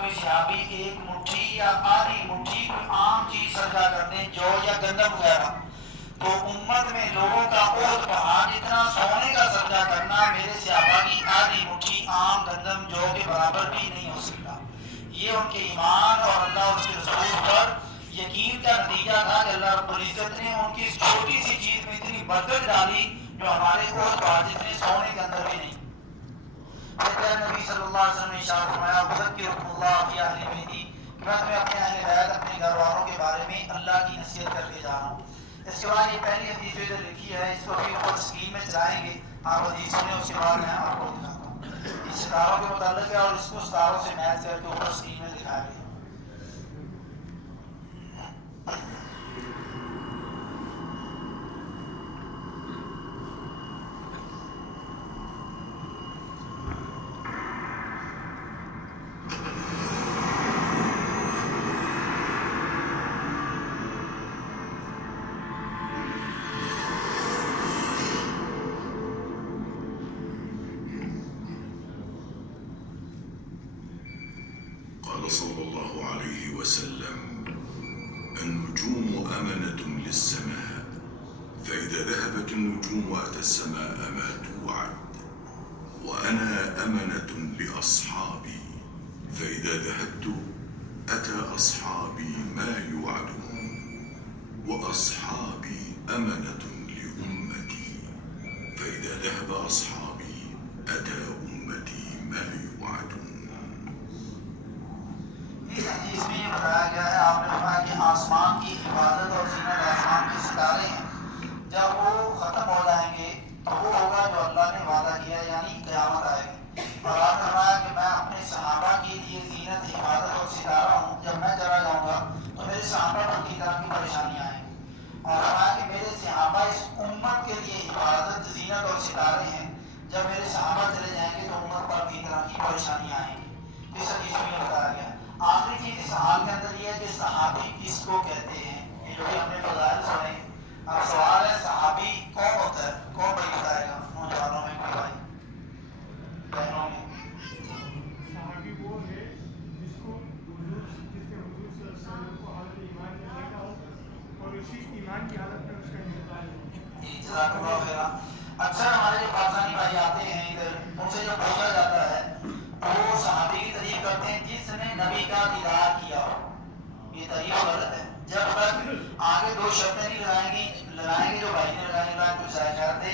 کوئی صحابی ایک مٹھی یا آدھی مٹھی کوئی عام چیز صدقہ کر دیں، جو یا گندم وغیرہ، تو امت میں لوگوں کا احد پہاڑ جتنا سونے کا صدقہ کرنا میرے صحابہ کی آدھی مٹھی عام گندم جو کے برابر بھی نہیں ہو سکتا۔ یہ ان کے ایمان اور اللہ اور اس کے رسول پر یقین کا نتیجہ تھا کہ اللہ رب العزت نے ان کی اس چھوٹی سی چیز میں اتنی برکت ڈالی جو ہمارے احد پہاڑ جتنے سونے کے اندر بھی نہیں۔ نبی صلی اللہ علیہ وسلم نے ارشاد فرمایا اذکرکم اللہ فی اہل بیتی، کہ میں تمہیں اپنے اہل بیت اپنے گھر والوں کے بارے میں اللہ کی نصیحت کر کے جا رہا ہوں۔ اس کے بعد یہ پہلی حدیث جو ادھر لکھی ہے اس کو بھی اوپر اسکرین میں چلائیں گے، آپ حدیث سنیں، اس کے بعد میں آپ کو دکھاتا ہوں۔ یہ ستاروں کے متعلق ہے اور اس کو ستاروں سے میچ کر کے اوپر اسکرین میں دکھایا گیا۔ قال صلى الله عليه وسلم النجوم أمنة للسماء فإذا ذهبت النجوم أتى السماء ما توعد وأنا أمنة لأصحابي فإذا ذهبت أتى أصحابي ما يوعدون وأصحابي أمنة لأمتي فإذا ذهب أصحابي أتى أمتي ما يوعدون۔ اس حدیث میں یہ بتایا گیا ہے، آپ نے فرمایا کہ آسمان کی حفاظت اور زینت آسمان کے ستارے ہیں، جب وہ ختم ہو جائیں گے تو وہ ہوگا جو اللہ نے وعدہ کیا، یعنی قیامت آئے گی۔ اور آپ نے فرمایا کہ میں اپنے صحابہ کے لیے زینت، حفاظت اور ستارہ ہوں، جب میں چلا جاؤں گا تو میرے صحابہ پر کی طرح کی پریشانیاں آئیں گی۔ اور فرمایا کہ میرے صحابہ اس امت کے لیے حفاظت، زینت اور ستارے ہیں، جب میرے صحابہ چلے جائیں گے تو امت پر کی طرح کی پریشانیاں آئیں گی۔ اس حدیث میں یہ بتایا گیا۔ آخری چیز اس حال کے اندر یہ ہے کہ صحابی کس کو کہتے ہیں، یہ جو ہم نے فضائل سنے۔ اب سوال ہے صحابی کون ہوتا ہے؟ کون بھائی بتائے گا؟ نوجوانوں میں کوئی بھائی، بہنوں میں؟ صحابی وہ ہے جس نے حضور صلی اللہ علیہ وسلم کو حالت ایمان میں دیکھا ہو اور اسی ایمان کی حالت میں اس کا انتقال ہو۔ جزاک اللہ خیرا۔ اکثر ہمارے جو پاکستانی بھائی آتے ہیں ادھر، ان سے جو پوچھا جاتا ہے وہ صحابی کی تعریف کرتے ہیں جس نے نبی کا دیدار کیا ہو۔ یہ تعریف غلط ہے۔ جب تک آگے دو شرطیں نہیں لگائیں گے جو بھائی نے لگائی، اللہ کو جزائے خیر دے،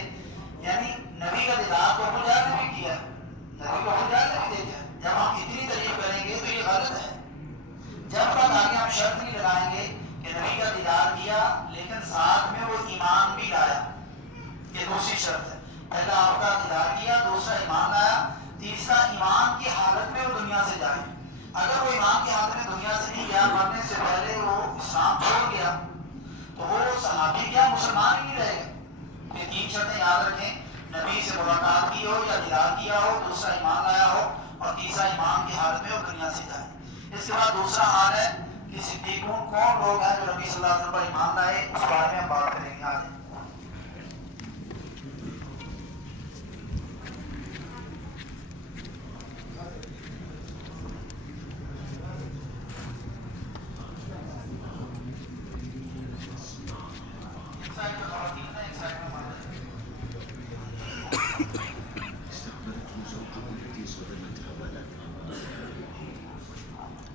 یعنی نبی کا دیدار تو ابو جہل نے بھی کیا، نبی کو ابو جہل نے بھی دیکھا۔ جب ہم اتنی تعریف کریں گے تو یہ غلط ہے۔ جب تک آگے ہم شرط نہیں لگائیں گے کہ نبی کا دیدار کیا لیکن ساتھ میں وہ ایمان بھی لایا، یہ دوسری شرط ہے۔ پہلا آپ کا دیدار کیا، دوسرا ایمان لایا، تیسرا ایمان کی حالت میں وہ دنیا سے جائے۔ اگر وہ ایمان کی حالت میں دنیا سے نہیں گیا، مرنے سے پہلے وہ اسلام چھوڑ گیا، تو وہ صحابی کیا مسلمان ہی نہیں رہے گا۔ یہ تین شرطیں یاد رکھیں، نبی سے ملاقات کی ہو یا دیدار کیا ہو، دوسرا ایمان لایا ہو، اور تیسرا ایمان کی حالت میں وہ دنیا سے جائے۔ اس کے بعد دوسرا حال ہے کہ صدیقون کون لوگ ہیں جو نبی صلی اللہ علیہ وسلم پر ایمان لائے، اس بارے میں ہم بات کریں گے آگے۔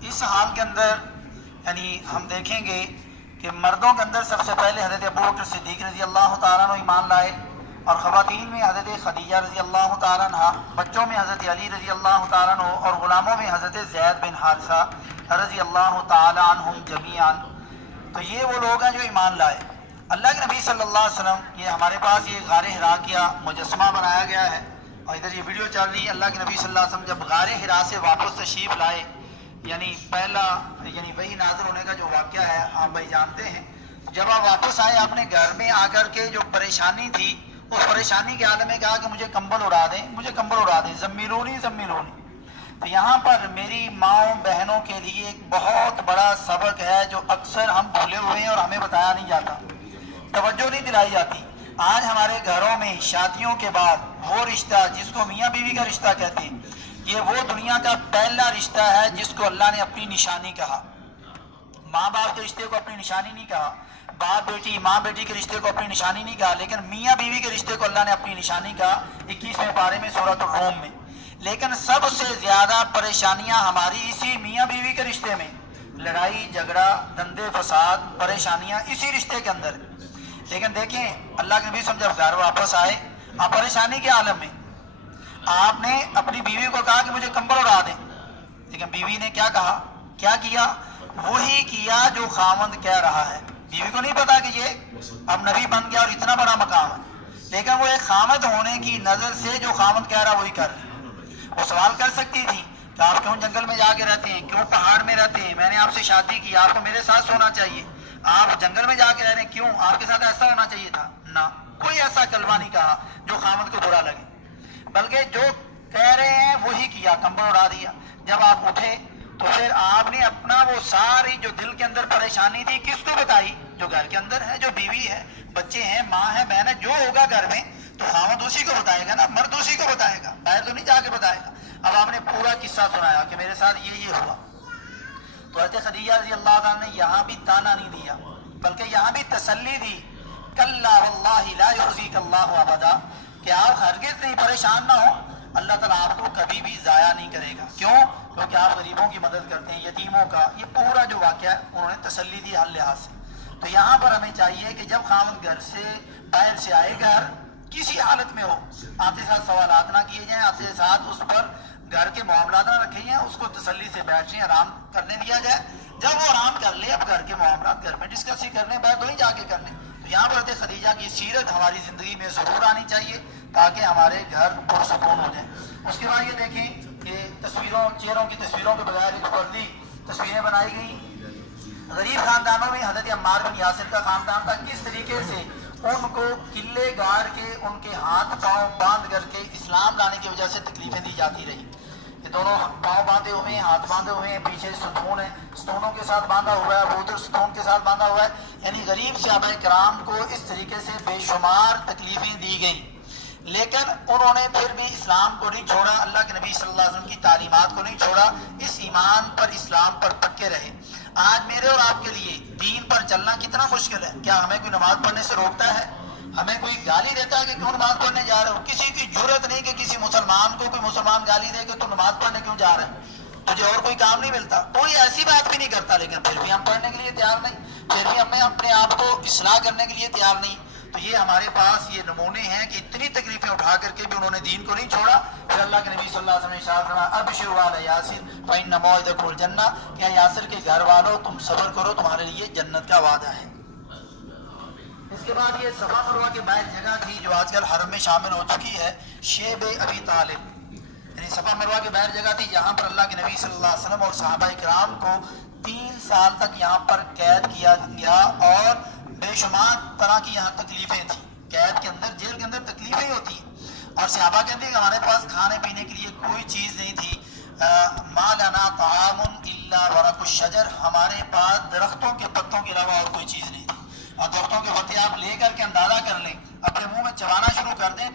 اس حال کے اندر یعنی ہم دیکھیں گے کہ مردوں کے اندر سب سے پہلے حضرت ابوبکر صدیق رضی اللہ تعالیٰ عنہ ایمان لائے، اور خواتین میں حضرت خدیجہ رضی اللہ تعالیٰ عنہ، بچوں میں حضرت علی رضی اللہ تعالیٰ عنہ، اور غلاموں میں حضرت زید بن حارثہ رضی اللہ تعالیٰ عنہم جمیعاً۔ تو یہ وہ لوگ ہیں جو ایمان لائے۔ اللہ کے نبی صلی اللہ علیہ وسلم، یہ ہمارے پاس یہ غار حرا کیا مجسمہ بنایا گیا ہے، اور ادھر یہ ویڈیو چل رہی ہے۔ اللہ کے نبی صلی اللہ علیہ وسلم جب غار حرا سے واپس تشریف لائے، یعنی پہلا وہی نازل ہونے کا جو واقعہ ہے آپ بھائی جانتے ہیں، جب آپ واپس آئے اپنے گھر میں آ کر کے جو پریشانی تھی، اس پریشانی کے عالم میں کہا کہ مجھے کمبل اڑا دیں، مجھے کمبل اڑا دیں، زمیلونی زمیلونی۔ تو یہاں پر میری ماؤں بہنوں کے لیے ایک بہت بڑا سبق ہے جو اکثر ہم بھولے ہوئے ہیں اور ہمیں بتایا نہیں جاتا، توجہ نہیں دلائی جاتی۔ آج ہمارے گھروں میں شادیوں کے بعد وہ رشتہ جس کو میاں بیوی کا رشتہ کہتے ہیں، یہ وہ دنیا کا پہلا رشتہ ہے جس کو اللہ نے اپنی نشانی کہا. ماں باپ کے رشتے کو اپنی نشانی نہیں کہا, باپ بیٹی ماں بیٹی کے رشتے کو اپنی نشانی نہیں کہا, لیکن میاں بیوی کے رشتے کو اللہ نے اپنی نشانی کہا 21ویں پارے میں سورۃ الروم میں. لیکن سب سے زیادہ پریشانیاں ہماری اسی میاں بیوی کے رشتے میں, لڑائی جھگڑا دندے فساد پریشانیاں اسی رشتے کے اندر. لیکن دیکھیں اللہ کے نبی جب گھر واپس آئے آپ پریشانی کے عالم میں, آپ نے اپنی بیوی کو کہا کہ مجھے کمبل اڑا دیں, لیکن بیوی نے کیا کہا, کیا کیا, وہی کیا جو خاوند کہہ رہا ہے. بیوی کو نہیں پتا کہ یہ اب نبی بن گیا اور اتنا بڑا مقام ہے, لیکن وہ ایک خاوند ہونے کی نظر سے جو خاوند کہہ رہا وہی کر رہی. وہ سوال کر سکتی تھی کہ آپ کیوں جنگل میں جا کے رہتے ہیں, کیوں پہاڑ میں رہتے ہیں, میں نے آپ سے شادی کی, آپ کو میرے ساتھ سونا چاہیے, آپ جنگل میں جا کے رہ رہے ہیں, کیوں آپ کے ساتھ ایسا ہونا چاہیے تھا. نہ, کوئی ایسا کلمہ نہیں کہا جو خاوند کو برا لگے, بلکہ جو کہہ رہے ہیں وہی کیا, کمبل اڑا دیا. جب آپ اٹھے تو پھر آپ نے اپنا وہ ساری جو دل کے اندر پریشانی تھی کس کو بتائی, جو گھر کے اندر ہے, جو بیوی ہے, بچے ہیں, ماں ہے, بہن ہے, جو ہوگا گھر میں تو خاوند اسی کو بتائے گا نا, مرد اسی کو بتائے گا, باہر تو نہیں جا کے بتائے گا. اب آپ نے پورا قصہ سنایا کہ میرے ساتھ یہ ہوا. تو حضرت خدیجہ رضی اللہ عنہ نے یہاں بھی تانا نہیں دیا بلکہ یہاں بھی تسلی دی, کلا واللہ لا یخزیک اللہ ابدا, کہ آپ ہرگز نہیں پریشان نہ ہو, اللہ تعالیٰ آپ کو کبھی بھی ضائع نہیں کرے گا. کیوں؟ کیونکہ آپ غریبوں کی مدد کرتے ہیں, یتیموں کا. یہ پورا جو واقعہ ہے انہوں نے تسلی دی ہر لحاظ سے. تو یہاں پر ہمیں چاہیے کہ جب خاوند گھر سے باہر سے آئے, گھر کسی حالت میں ہو, آپ کے ساتھ سوالات نہ کیے جائیں, آپ کے ساتھ اس پر گھر کے معاملات نہ رکھے جائیں, اس کو تسلی سے بیٹھ جائیں, آرام کرنے دیا جائے. جب وہ آرام کر لے, اب گھر کے معاملات گھر میں ڈسکس ہی کرنے, باہر تو نہیں جا کے کرنے. تو یہاں پر حضرت خدیجہ کی سیرت ہماری زندگی میں ضرور آنی چاہیے تاکہ ہمارے گھر پرسکون ہو جائیں. اس کے بعد یہ دیکھیں کہ تصویروں, چہروں کی تصویروں کے بغیر ایک فردی تصویریں بنائی گئی. غریب خاندانوں میں حضرت عمار بن یاسر کا خاندان تھا, کس طریقے سے ان کو قلعے گاڑ کے ان کے ہاتھ پاؤں باندھ کر کے اسلام لانے کی وجہ سے تکلیفیں دی جاتی رہی. یہ دونوں پاؤں باندھے ہوئے ہیں, ہاتھ باندھے ہوئے ہیں, پیچھے ستون ہے, ستونوں کے ساتھ باندھا ہوا ہے, ادھر ستون کے ساتھ باندھا ہوا ہے. یعنی غریب صحابہ کرام کو اس طریقے سے بے شمار تکلیفیں دی گئیں, لیکن انہوں نے پھر بھی اسلام کو نہیں چھوڑا, اللہ کے نبی صلی اللہ علیہ وسلم کی تعلیمات کو نہیں چھوڑا, اس ایمان پر اسلام پر پکے رہے. آج میرے اور آپ کے لیے دین پر چلنا کتنا مشکل ہے. کیا ہمیں کوئی نماز پڑھنے سے روکتا ہے, ہمیں کوئی گالی دیتا ہے کہ کیوں نماز پڑھنے جا رہے ہو. کسی کی جرت نہیں کہ کسی مسلمان کو کوئی مسلمان گالی دے کہ تم نماز پڑھنے کیوں جا رہے ہیں, تجھے اور کوئی کام نہیں ملتا. کوئی ایسی بات بھی نہیں کرتا, لیکن پھر بھی ہم پڑھنے کے لیے تیار نہیں, پھر بھی ہمیں اپنے آپ کو اصلاح کرنے کے لیے تیار نہیں. تو یہ ہمارے پاس یہ نمونے ہیں کہ اتنی تکلیفیں اٹھا کر کے بھی انہوں نے دین کو نہیں چھوڑا. پھر اللہ کے نبی صلی اللہ علیہ وسلم نے ارشاد فرمایا, ابشروا علی یاسر فإن موعدکم الجنہ, کہ یاسر کے گھر والوں تم صبر کرو, تمہارے لیے جنت کا وعدہ ہے. اس کے بعد یہ صفا مروہ کے باہر جگہ تھی جو آج کل حرم میں شامل ہو چکی ہے, شیب ابی طالب. یعنی صفا مروہ کے باہر جگہ تھی جہاں پر اللہ کے نبی صلی اللہ علیہ وسلم اور صحابہ کرام کو 3 سال تک یہاں پر قید کیا گیا, اور بے شمار طرح کی یہاں تکلیفیں تھیں. قید کے اندر, جیل کے اندر تکلیفیں ہوتی ہیں, اور صحابہ کہتے ہیں کہ ہمارے پاس کھانے پینے کے لیے کوئی چیز نہیں تھی. ما لنا طعام الا ورق الشجر, ہمارے پاس درختوں کے پتوں کے علاوہ اور کوئی چیز نہیں تھی. اور درختوں کے پتے آپ لے کر کے اندازہ کر لیں, اپنے منہ میں چبانا شروع کر دیں,